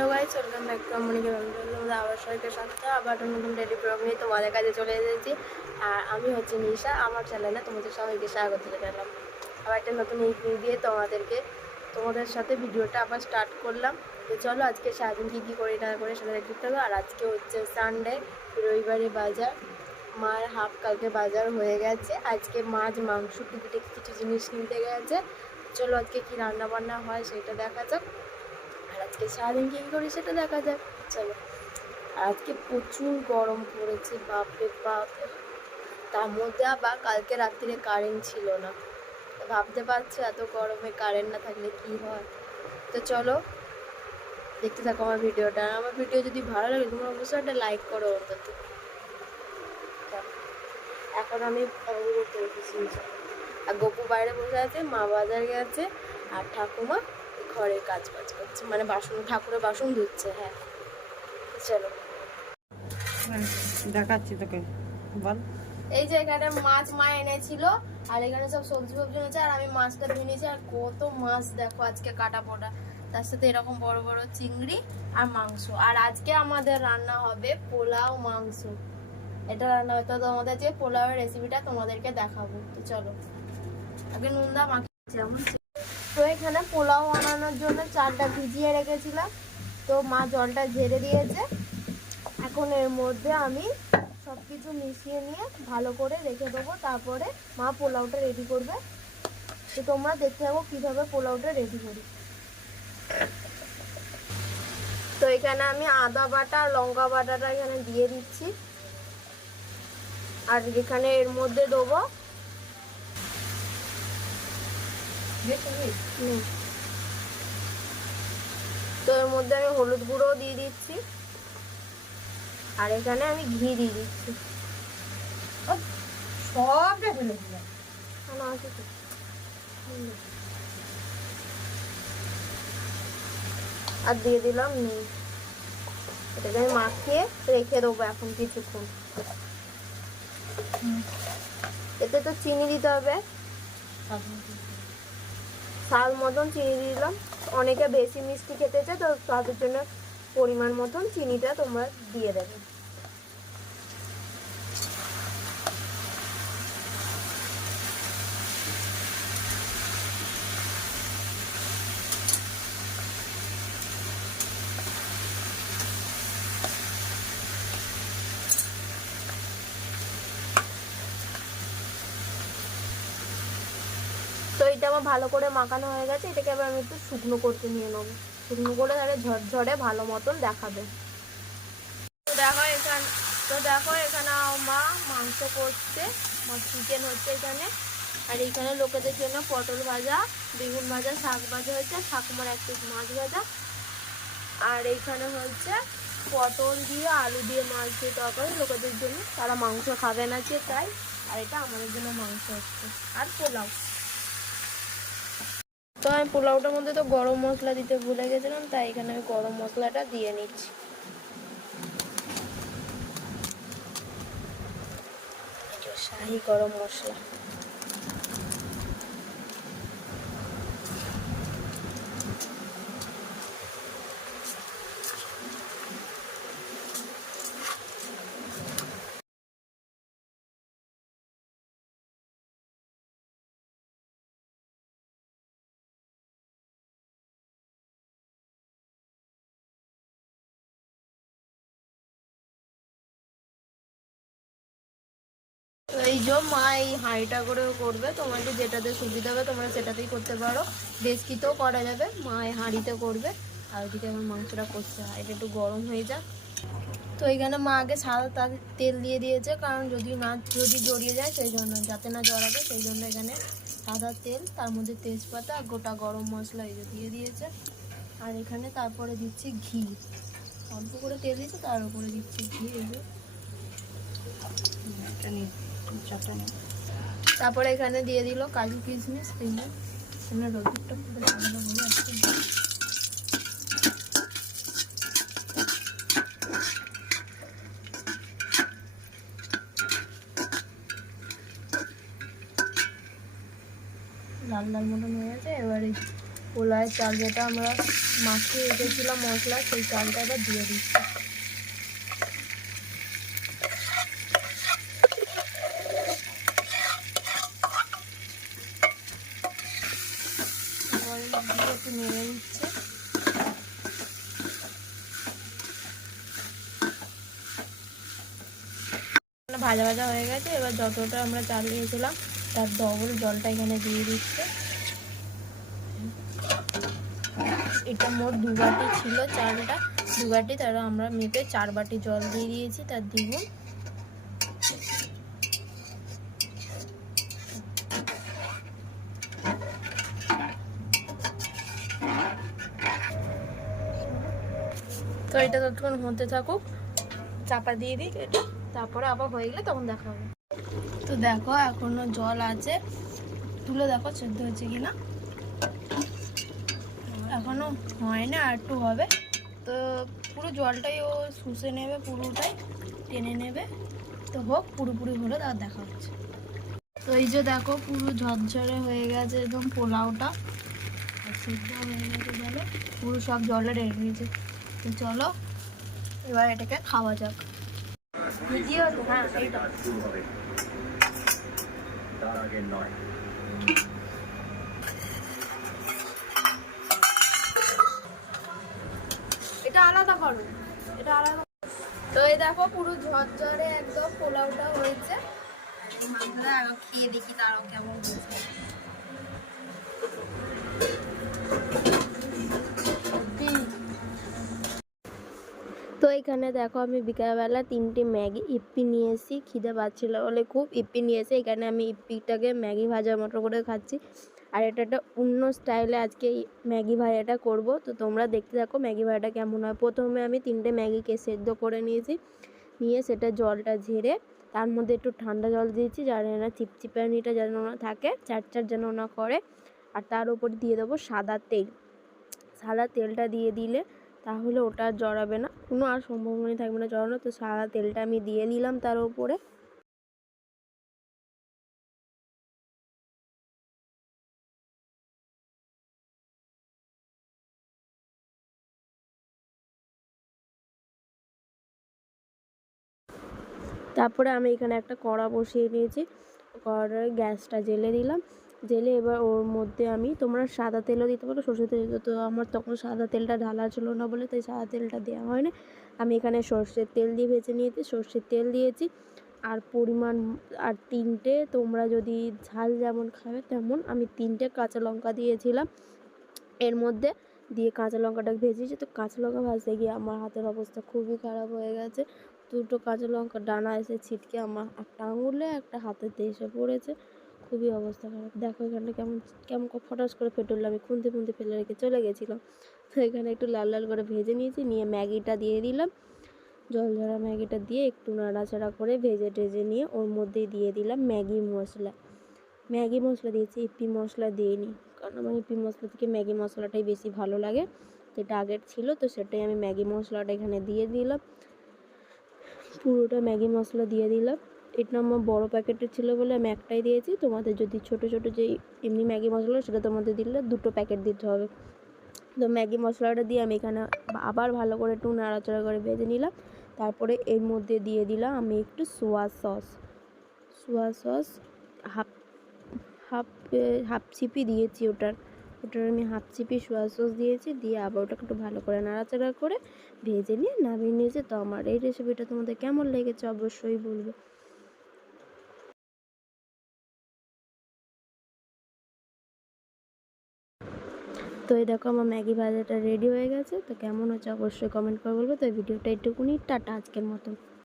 Hello guys, welcome back to আমনিকে তোমাদের আবার সবাইকে স্বাগত। আবার নতুন ডেলি ব্লগ নিয়ে তোমাদের কাছে চলে এসেছি। আর আমি হচ্ছে নিশা, আমার চ্যানেলে তোমাদের সবাইকে স্বাগত জানালাম। আবার একটা নতুন ইভিনিং দিয়ে তোমাদের সাথে ভিডিওটা আবার স্টার্ট করলাম। তো চলো আজকে সারাদিন কী করে না করে সেটা দেখতে হবে। আর আজকে হচ্ছে সানডে, রবিবারে বাজার। মার হাফ কালকে বাজার হয়ে গেছে। আজকে মাছ মাংস টুকিটাকি কিছু জিনিস কিনতে গেছে। চলো আজকে কি রান্না বান্না হয় সেটা দেখা যাক। আর আজকে সারাদিন কী করি সেটা দেখা যাক। চলো। আজকে প্রচুর গরম পড়েছে, বাপরে বাপ। তার মধ্যে আবার কালকে রাত্রিরে কারেন্ট ছিল না। ভাবতে পারছো এত গরমে কারেন্ট না থাকলে কি হয়। তো চলো দেখতে থাকো আমার ভিডিওটা। আর আমার ভিডিও যদি ভালো লাগে তোমরা অবশ্যই একটা লাইক করো অন্তত। এখন আমি করতে উঠেছি। আর গপু বাইরে বসে আছে, মা বাজার গেছে, আর ঠাকুমা ঘরে কাজ করছে, মানে ঠাকুরের বাসন ধুচ্ছে। হ্যাঁ চলো দেখাচ্ছি তোকে, বল। এই যে এখানে মাছ মা এনেছিল, আর এখানে সব সবজি এনেছে, আর আমি মাছটা ধুয়ে নিয়েছি। আর কত মাছ দেখো আজকে কাটা পোড়া, তার সাথে এরকম বড় বড় চিংড়ি আর মাংস। আর আজকে আমাদের রান্না হবে পোলাও মাংস। এটা রান্না হয়তো তোমাদের যে পোলাওয়ের রেসিপিটা তোমাদেরকে দেখাবো। তো চলো আগে নুনদা মাখিয়েছি আমার। তো এখানে পোলাও বানানোর জন্য চালটা ভিজিয়ে রেখেছিলাম, তো মা জলটা ঝেড়ে দিয়েছে। এখন এর মধ্যে আমি সব কিছু মিশিয়ে নিয়ে ভালো করে রেখে দেবো, তারপরে মা পোলাওটা রেডি করবে। তো তোমরা দেখতে থাকো কীভাবে পোলাওটা রেডি করি। তো এখানে আমি আদা বাটা আর লঙ্কা বাটাটা এখানে দিয়ে দিচ্ছি। আর এখানে এর মধ্যে দেবো তো এর মধ্যে আমি হলুদ গুঁড়োও দিয়ে দিচ্ছি। আর এখানে আমি ঘি দিয়ে দিচ্ছি। সবটা ফেলে দিলাম। আর দিয়ে দিলাম নুন। এটাকে আমি মাখিয়ে রেখে দেবো এখন কিছুক্ষণ। এতে তো চিনি দিতে হবে, স্বাদ মতন চিনি দিয়ে দিলাম। অনেকে বেশি মিষ্টি খেতে চায়, তো তাদের জন্য পরিমাণ মতন চিনিটা তোমরা দিয়ে দেবে। তো এটা আমার ভালো করে মাখানো হয়ে গেছে। এটাকে আবার আমি একটু শুকনো করতে নিয়ে নেবো। শুকনো করে তাহলে ঝরঝরে ভালো মতন দেখাবে। দেখো এখানে মা মাংস করছে, চিকেন হচ্ছে এখানে। আর এখানে লোকেদের জন্য পটল ভাজা, বেগুন ভাজা, শাক ভাজা হয়েছে, ঠাকুমার এক পিস মাছ ভাজা। আর এইখানে হচ্ছে পটল দিয়ে আলু দিয়ে মাছ দিয়ে তরকারি লোকেদের জন্য, তারা মাংস খাবে না যে তাই। আর এটা আমাদের জন্য মাংস হচ্ছে। আর পোলাও। তো আমি পোলাওটার মধ্যে তো গরম মশলা দিতে ভুলে গেছিলাম, তাই এখানে আমি গরম মশলাটা দিয়ে নিচ্ছি। শাহি গরম মশলা। এই যে মা এই হাঁড়িটা করেও করবে, তোমাকে যেটাতে সুবিধা হবে তোমরা সেটাতেই করতে পারো। ডেস্কিতেও করা যাবে, মা এই হাঁড়িতে করবে। আর ওইদিকে আমার মাংসটা করতে হয়, এটা একটু গরম হয়ে যাক। তো এইখানে মা আগে সাদা তেল দিয়ে দিয়েছে, কারণ যদি জড়িয়ে যায় সেই জন্য, যাতে না জড়াবে সেই জন্য এখানে সাদা তেল, তার মধ্যে তেজপাতা আর গোটা গরম মশলা এই যে দিয়ে দিয়েছে। আর এখানে তারপরে দিচ্ছি ঘি, অল্প করে তেল দিয়েছে, তার উপরে দিচ্ছি ঘি। এই যে তারপরে এখানে দিয়ে দিল কাজু কিশমিশ। এখানে রোদটা পুরো ঠান্ডা হয়ে আসছে। লাল লাল মতন হয়ে গেছে। এবারে পোলাওয়ের চাল যেটা আমরা মাখিয়ে রেখেছিলাম মশলা, সেই চালটা এবার দিয়ে দিচ্ছি। একটু নেড়ে দিচ্ছে। ভাজা ভাজা হয়ে গেছে, এবার যতটা আমরা চাল দিয়েছিলাম তার ডবল জলটা এখানে দিয়ে দিচ্ছে। এটা মোট 2 বাটি ছিল চালটা, 2 বাটি, তার আমরা মেপে 4 বাটি জল দিয়ে দিয়েছি তার দ্বিগুণ। তো এটা ততক্ষণ হতে থাকুক, চাপা দিয়ে দিই এটা, তারপরে আবার হয়ে গেলে তখন দেখা হবে। তো দেখো এখনো জল আছে, তুলে দেখো সেদ্ধ হচ্ছে কিনা। এখনো হয় না, আর একটু হবে। তো পুরো জলটাই ও শুষে নেবে, পুরোটাই টেনে নেবে। তো হোক, পুরোপুরি হলে তার দেখা হচ্ছে। তো এই যে দেখো পুরো ঝরঝরে হয়ে গেছে একদম পোলাওটা, আর সিদ্ধ হয়ে গেছে জলে, পুরো সব জলে রেখে দিয়েছে। তো চলো এবার এটাকে খাওয়া যাক। ভিডিও তো হ্যাঁ এইটা এটা আলাদা করো, এটা আলাদা। তো এই দেখো পুরো ঝরঝরে একদম পোলাওটা হয়েছে। আর এই মাংসটা আরো খেয়ে দেখি তারও কেমন হয়েছে। তো এখানে দেখো আমি বিকালবেলা 3টে ম্যাগি ইপ্পি নিয়ে এসেছি, খিদে পাচ্ছিল বলে খুব ইপ্পি নিয়ে এসে এখানে আমি ইপ্পিটাকে ম্যাগি ভাজার মতো করে খাচ্ছি। আর এটা একটা অন্য স্টাইলে আজকে ম্যাগি ভাজাটা করব। তো তোমরা দেখতে থাকো ম্যাগি ভাজাটা কেমন হয়। প্রথমে আমি 3টে ম্যাগিকে সেদ্ধ করে নিয়েছি, নিয়ে সেটা জলটা ঝেড়ে তার মধ্যে একটু ঠান্ডা জল দিয়েছি, যাতে না চিপচিপানিটা যেন না থাকে, চাটচাট যেন না করে। আর তার উপর দিয়ে দেবো সাদা তেল। সাদা তেলটা দিয়ে দিলে তাহলে ওটা জড়াবে না, কোনো আর সম্ভাবনাই থাকবে না জড়ানো। তো সাদা তেলটা আমি দিয়ে দিলাম তার উপরে। তারপরে আমি এখানে একটা কড়া বসিয়ে নিয়েছি, কড়ার গ্যাসটা জ্বেলে দিলাম। জ্বেলে এবার ওর মধ্যে আমি, তোমরা সাদা তেলও দিতে পারো, সরষের তেল, তো আমার তখন সাদা তেলটা ঢালা ছিল না বলে তাই সাদা তেলটা দেওয়া হয়নি। আমি এখানে সর্ষের তেল দিয়ে ভেজে নিয়েছি, সর্ষের তেল দিয়েছি। আর পরিমাণ, আর 3টে, তোমরা যদি ঝাল যেমন খাবে তেমন, আমি 3টে কাঁচা লঙ্কা দিয়েছিলাম এর মধ্যে, দিয়ে কাঁচা লঙ্কাটা ভেজেছি। তো কাঁচা লঙ্কা ভাজতে গিয়ে আমার হাতের অবস্থা খুবই খারাপ হয়ে গেছে। 2টো কাঁচা লঙ্কা ডানা এসে ছিটকে আমার একটা আঙুলে একটা হাতেতে এসে পড়েছে, খুবই অবস্থা খারাপ। দেখো এখানটা কেমন কেমন ফটাস করে ফেটে উঠলো, আমি খুন্তি খুন্তি ফেলে রেখে চলে গেছিলাম। তো এখানে একটু লাল লাল করে ভেজে নিয়েছি, নিয়ে ম্যাগিটা দিয়ে দিলাম। জল ঝরা ম্যাগিটা দিয়ে একটু নাড়াচাড়া করে ভেজে টেজে নিয়ে ওর মধ্যেই দিয়ে দিলাম ম্যাগি মশলা। ম্যাগি মশলা দিয়েছি, ইপ্পি মশলা দিইনি, কারণ আমার ইপ্পি মশলা থেকে ম্যাগি মশলাটাই বেশি ভালো লাগে। যেটা আগের ছিল তো সেটাই আমি ম্যাগি মশলাটা এখানে দিয়ে দিলাম, পুরোটা ম্যাগি মশলা দিয়ে দিলাম। এটা আমার বড়ো প্যাকেটের ছিল বলে আমি একটাই দিয়েছি, তোমাদের যদি ছোটো ছোটো যে এমনি ম্যাগি মশলা সেটা তোমাদের দিলে 2টো প্যাকেট দিতে হবে। তো ম্যাগি মশলাটা দিয়ে আমি এখানে আবার ভালো করে একটু নাড়াচাড়া করে ভেজে নিলাম। তারপরে এর মধ্যে দিয়ে দিলাম আমি একটু soya sauce half half half চিপি দিয়েছি, ওটার আমি হাফ চিপি সোয়া সস দিয়েছি, দিয়ে আবার ওটাকে একটু ভালো করে নাড়াচাড়া করে ভেজে নিয়ে নামিয়ে নিয়েছি। তো আমার এই রেসিপিটা তোমাদের কেমন লেগেছে অবশ্যই বলবে। তো এই দেখো আমার ম্যাগি ভাজাটা রেডি হয়ে গেছে। তো কেমন হচ্ছে অবশ্যই কমেন্ট করে বলবে। তো ভিডিওটা একটুকুনি, টাটা আজকের মতো।